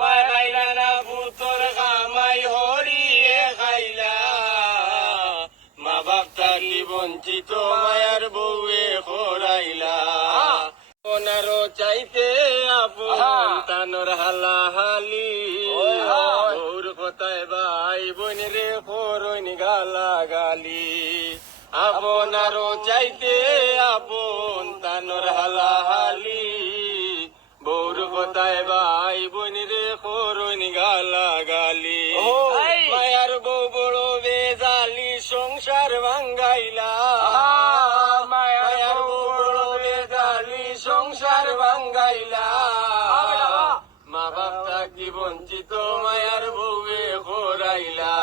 মায় খাইলা না পুতর কামাই হরিয়ে খাইলা, মা বাপ থাকি বঞ্চিত মায়ার বউয়ে খরাইলা। ওনারও চাইতে আপন তানোর হালাহালি, বউর কথায় ভাই বোন রে খরইন গালা গালি। আপনারও চাইতে আপন তানোর হালাহালি, বউর কথায় ভাই বোন রে খরইন গালা গালি। মায়ার বউ বড় বেজালি সংসার ভাঙ্গাইলা, মায়ার বউ বড় বেজালি সংসার ভাঙ্গাইলা। মা বাপ থাকি বঞ্চিত মায়ার বউয়ে খরাইলা।